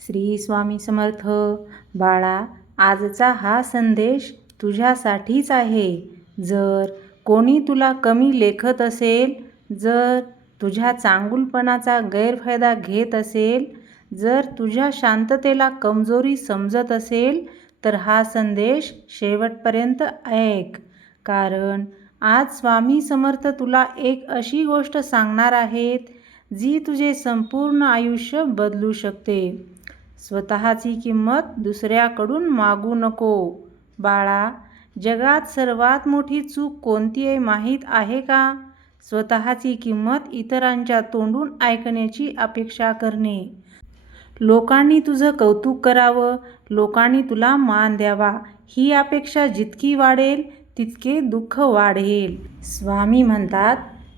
श्री स्वामी समर्थ. बाळा, आजचा हा संदेश तुझ्यासाठीच आहे. जर कोणी तुला कमी लेखत असेल, जर तुझ्या चांगुलपणाचा गैरफायदा घेत असेल, जर तुझ्या शांततेला कमजोरी समजत असेल, तर हा संदेश शेवटपर्यंत ऐक. कारण आज स्वामी समर्थ तुला एक अशी गोष्ट सांगणार आहेत, जी तुझे संपूर्ण आयुष्य बदलू शकते. स्वतःची किंमत दुसऱ्याकडून मागू नको. बाळा, जगात सर्वात मोठी चूक कोणती आहे माहीत आहे का? स्वतःची किंमत इतरांच्या तोंडून ऐकण्याची अपेक्षा करणे. लोकांनी तुझं कौतुक करावं, लोकांनी तुला मान द्यावा, ही अपेक्षा जितकी वाढेल तितके दुःख वाढेल. स्वामी म्हणतात,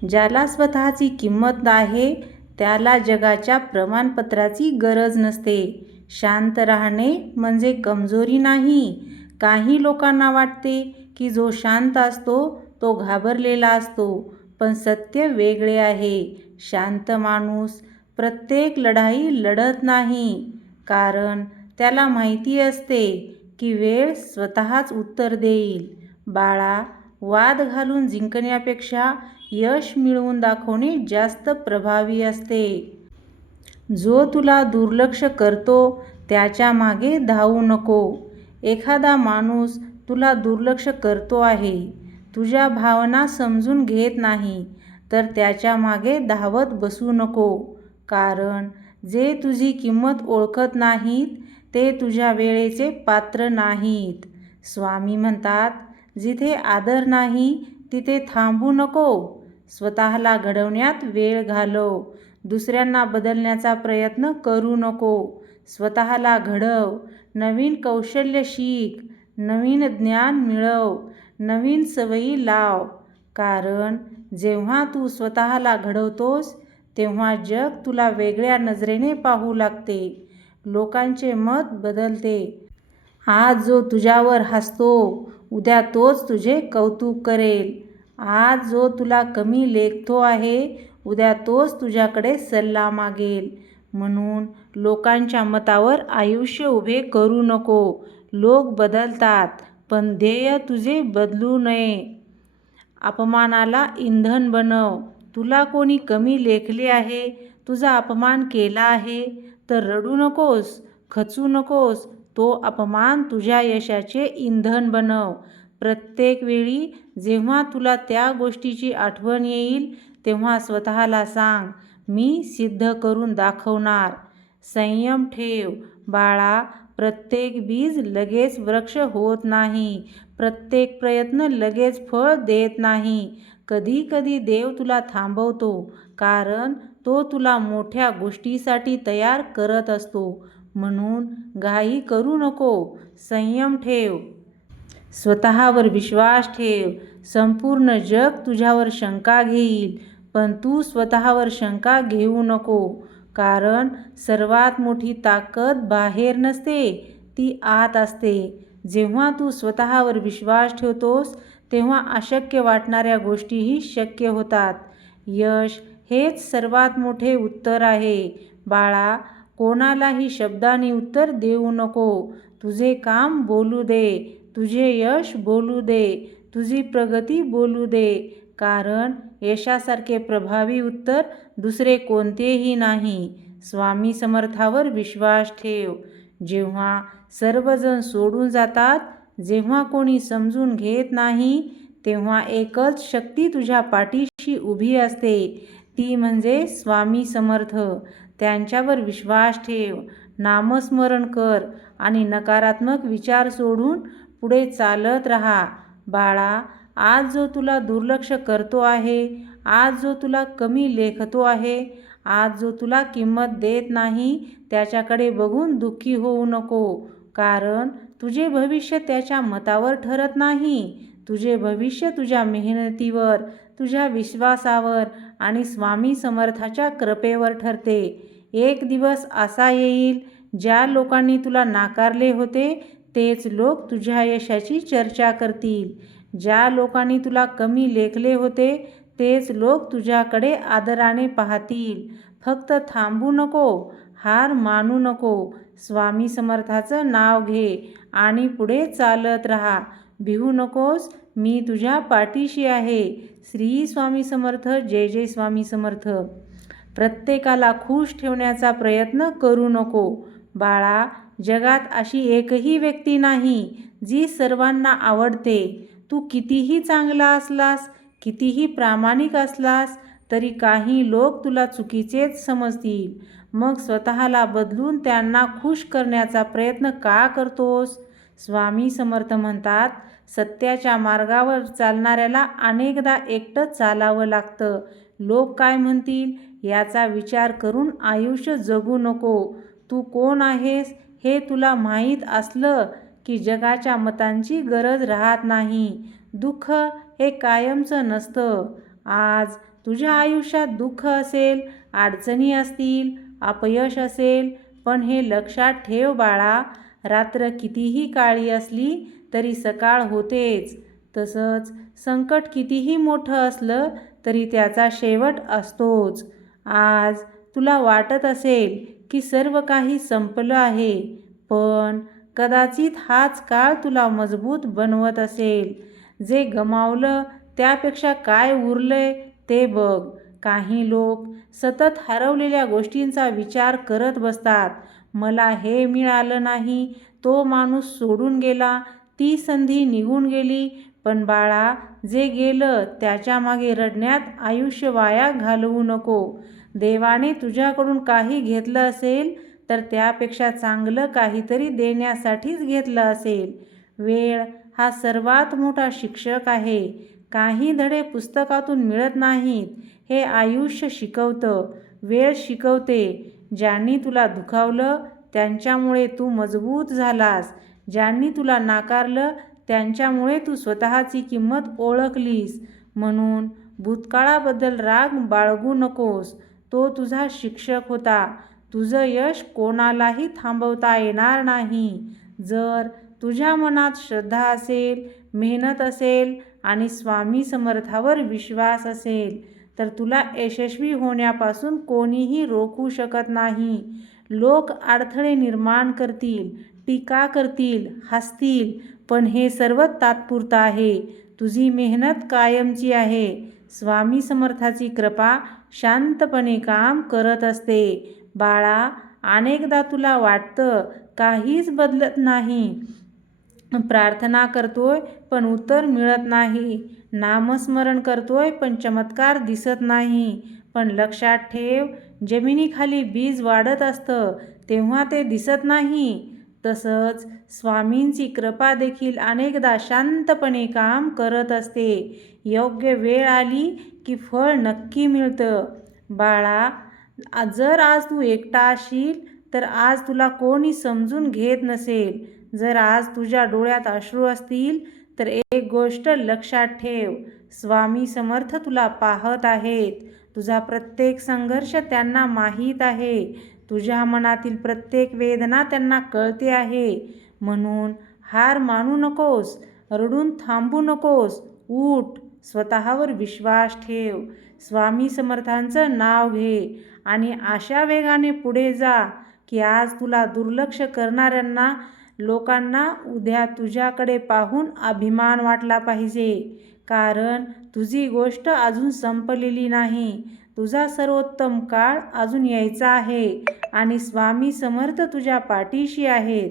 ज्याला स्वतःची किंमत आहे त्याला जगाच्या प्रमाणपत्राची गरज नसते. शांत राहणे म्हणजे कमजोरी नाही. काही लोकांना वाटते की जो शांत असतो तो घाबरलेला असतो, पण सत्य वेगळे आहे. शांत माणूस प्रत्येक लढाई लढत नाही, कारण त्याला माहिती असते की वेळ स्वतःच उत्तर देईल. बाळा, वाद घालून जिंकण्यापेक्षा यश मिळवून दाखवणे जास्त प्रभावी असते. जो तुला दुर्लक्ष करतो त्याच्या मागे धावू नको. एखादा माणूस तुला दुर्लक्ष करतो आहे, तुझ्या भावना समजून घेत नाही, तर त्याच्या मागे धावत बसू नको. कारण जे तुझी किंमत ओळखत नाहीत ते तुझ्या वेळेचे पात्र नाहीत. स्वामी म्हणतात, जिथे आदर नाही तिथे थांबू नको. स्वतःला घडवण्यात वेळ घालव. दुसऱ्यांना बदलण्याचा प्रयत्न करू नको. स्वतःला घडव. नवीन कौशल्य शिक, नवीन ज्ञान मिळव, नवीन सवयी लाव. कारण जेव्हा तू स्वतःला घडवतोस तेव्हा जग तुला वेगळ्या नजरेने पाहू लागते. लोकांचे मत बदलते. आज जो तुझ्यावर हसतो उद्या तोच तुझे कौतुक करेल. आज जो तुला कमी लेखतो आहे उद्या तोच तुझ्याकडे सल्ला मागेल. म्हणून लोकांच्या मतावर आयुष्य उभे करू नको. लोक बदलतात, पण ध्येय तुझे बदलू नये. अपमानाला इंधन बनव. तुला कोणी कमी लेखले आहे, तुझा अपमान केला आहे, तर रडू नकोस, खचू नकोस. तो अपमान तुझ्या यशाचे इंधन बनव. प्रत्येक वेळी जेव्हा तुला त्या गोष्टीची आठवण येईल तेव्हा स्वतःला सांग, मी सिद्ध करून दाखवणार. संयम ठेव. बाळा, प्रत्येक बीज लगेच वृक्ष होत नाही. प्रत्येक प्रयत्न लगेच फळ देत नाही. कधी कधी देव तुला थांबवतो, कारण तो तुला मोठ्या गोष्टीसाठी तयार करत असतो. म्हणून घाई करू नको. संयम ठेव. स्वतःवर विश्वास ठेव. संपूर्ण जग तुझ्यावर शंका घेईल, पण तू स्वतःवर शंका घेऊ नको. कारण सर्वात मोठी ताकद बाहेर नसते, ती आत असते. जेव्हा तू स्वतःवर विश्वास ठेवतोस तेव्हा अशक्य वाटणाऱ्या गोष्टीही शक्य होतात. यश हेच सर्वात मोठे उत्तर आहे. बाळा, कोणालाही शब्दांनी उत्तर देऊ नको. तुझे काम बोलू दे, तुझे यश बोलू दे, तुझी प्रगती बोलू दे. कारण यशासारखे प्रभावी उत्तर दुसरे कोणतेही नाही. स्वामी समर्थावर विश्वास ठेव. जेव्हा सर्वजण सोडून जातात, जेव्हा कोणी समजून घेत नाही, तेव्हा एकच शक्ती तुझ्या पाठीशी उभी असते, ती म्हणजे स्वामी समर्थ. त्यांच्यावर विश्वास ठेव. नामस्मरण कर आणि नकारात्मक विचार सोडून पुढे चालत राहा. बाळा, आज जो तुला दुर्लक्ष करतो आहे, आज जो तुला कमी लेखतो आहे, आज जो तुला किंमत देत नाही, त्याच्याकडे बघून दुःखी होऊ नको. कारण तुझे भविष्य त्याच्या मतावर ठरत नाही. तुझे भविष्य तुझ्या मेहनतीवर, तुझ्या विश्वासावर आणि स्वामी समर्थाच्या कृपेवर ठरते. एक दिवस असा येईल ज्या लोकांनी तुला नाकारले होते तेच लोक तुझ्या यशाची चर्चा करतील. ज्या लोकांनी तुला कमी लेखले होते तेच लोक तुझ्याकडे आदराने पाहतील. फक्त थांबू नको, हार मानू नको. स्वामी समर्थाचं नाव घे आणि पुढे चालत राहा. भिवू नकोस, मी तुझ्या पाठीशी आहे. श्री स्वामी समर्थ. जय जय स्वामी समर्थ. प्रत्येकाला खुश ठेवण्याचा प्रयत्न करू नको. बाळा, जगात अशी एकही व्यक्ती नाही जी सर्वांना आवडते. तू कितीही चांगला असलास, कितीही प्रामाणिक असलास तरी काही लोक तुला चुकीचेच समजतील. मग स्वतःला बदलून त्यांना खुश करण्याचा प्रयत्न का करतोस? स्वामी समर्थ म्हणतात, सत्याच्या मार्गावर चालणाऱ्याला अनेकदा एकटंच चालावं लागतं. लोक काय म्हणतील याचा विचार करून आयुष्य जगू नको. तू कोण आहेस हे तुला माहीत असलं की जगाच्या मतांची गरज राहत नाही. दुःख हे कायमचं नसतं. आज तुझ्या आयुष्यात दुःख असेल, अडचणी असतील, अपयश असेल, पण हे लक्षात ठेव बाळा, रात्र कितीही काळी असली तरी सकाळ होतेच. तसंच संकट कितीही मोठं असलं तरी त्याचा शेवट असतोच. आज तुला वाटत असेल की सर्व काही संपलं आहे, पण कदाचित हाच काळ तुला मजबूत बनवत असेल. जे गमावलं त्यापेक्षा काय उरलंय ते बघ. काही लोक सतत हरवलेल्या गोष्टींचा विचार करत बसतात. मला हे मिळालं नाही, तो माणूस सोडून गेला, ती संधी निघून गेली. पण बाळा, जे गेलं त्याच्या मागे रडण्यात आयुष्य वाया घालवू नको. देवाने तुझ्याकडून काही घेतलं असेल तर त्यापेक्षा चांगलं काहीतरी देण्यासाठीच घेतलं असेल. वेळ हा सर्वात मोठा शिक्षक आहे. काही धडे पुस्तकातून मिळत नाहीत, हे आयुष्य शिकवतं. वेळ शिकवते. ज्यांनी तुला दुखावलं त्यांच्यामुळे तू मजबूत झालास. ज्यांनी तुला नाकारलं त्यांच्यामुळे तू स्वतःची किंमत ओळखलीस. म्हणून भूतकाळाबद्दल राग बाळगू नकोस. तो तुझा शिक्षक होता. तुझं यश कोणालाही थांबवता येणार नाही. जर तुझ्या मनात श्रद्धा असेल, मेहनत असेल आणि स्वामी समर्थावर विश्वास असेल तर तुला यशस्वी होण्यापासून कोणीही रोखू शकत नाही. लोक अडथळे निर्माण करतील, टीका करतील, हसतील, पण हे सर्व तात्पुरतं आहे. तुझी मेहनत कायमची आहे. स्वामी समर्थाची कृपा शांतपणे काम करत असते. बाळा, अनेकदा तुला वाटतं काहीच बदलत नाही. प्रार्थना करतोय पण उत्तर मिळत नाही. नामस्मरण करतोय पण चमत्कार दिसत नाही. पण लक्षात ठेव, जमिनीखाली बीज वाढत असतं तेव्हा ते दिसत नाही. तसंच स्वामींची कृपा देखील अनेकदा शांतपणे काम करत असते. योग्य वेळ आली की फळ नक्की मिळतं. बाळा, जर आज तू एकटा असशील तर आज तुला कोणी समजून घेत नसेल. जर आज तुझ्या डोळ्यात अश्रू असतील तर एक गोष्ट लक्षात ठेव, स्वामी समर्थ तुला पाहत आहेत. तुझा प्रत्येक संघर्ष त्यांना माहीत आहे. तुझ्या मनातील प्रत्येक वेदना त्यांना कळते आहे. म्हणून हार मानू नकोस, रडून थांबू नकोस. उठ, स्वतःवर विश्वास ठेव, स्वामी समर्थांचं नाव घे आणि अशा वेगाने पुढे जा की आज तुला दुर्लक्ष करणाऱ्यांना लोकांना उद्या तुझ्याकडे पाहून अभिमान वाटला पाहिजे. कारण तुझी गोष्ट अजून संपलेली नाही. तुझा सर्वोत्तम काळ अजून यायचा आहे आणि स्वामी समर्थ तुझ्या पाठीशी आहेत.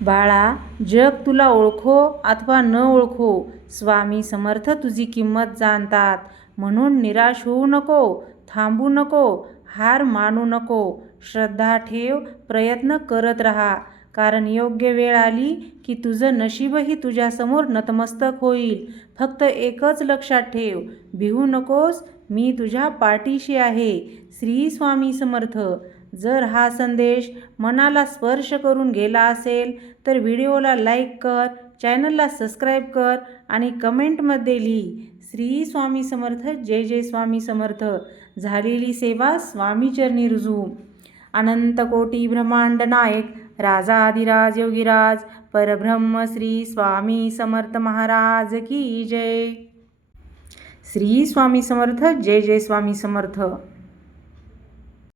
बाळा, जग तुला ओळखो अथवा न ओळखो, स्वामी समर्थ तुझी किंमत जाणतात. म्हणून निराश होऊ नको, थांबू नको, हार मानू नको. श्रद्धा ठेव, प्रयत्न करत राहा. कारण योग्य वेळ आली की तुझं नशीबही तुझ्यासमोर नतमस्तक होईल. फक्त एकच लक्षात ठेव, भिवू नकोस, मी तुझ्या पाठीशी आहे. श्री स्वामी समर्थ. जर हा संदेश मनाला स्पर्श करून गेला असेल तर व्हिडिओला लाईक कर, चॅनलला सबस्क्राईब कर आणि कमेंटमध्ये लिही श्री स्वामी समर्थ. जय जय स्वामी समर्थ. झालेली सेवा स्वामीचरणी रुजू. अनंत कोटी ब्रह्मांड नायक राजाधिराज योगीराज परब्रह्म श्री स्वामी समर्थ महाराज की जय. श्री स्वामी समर्थ. जय जय स्वामी समर्थ.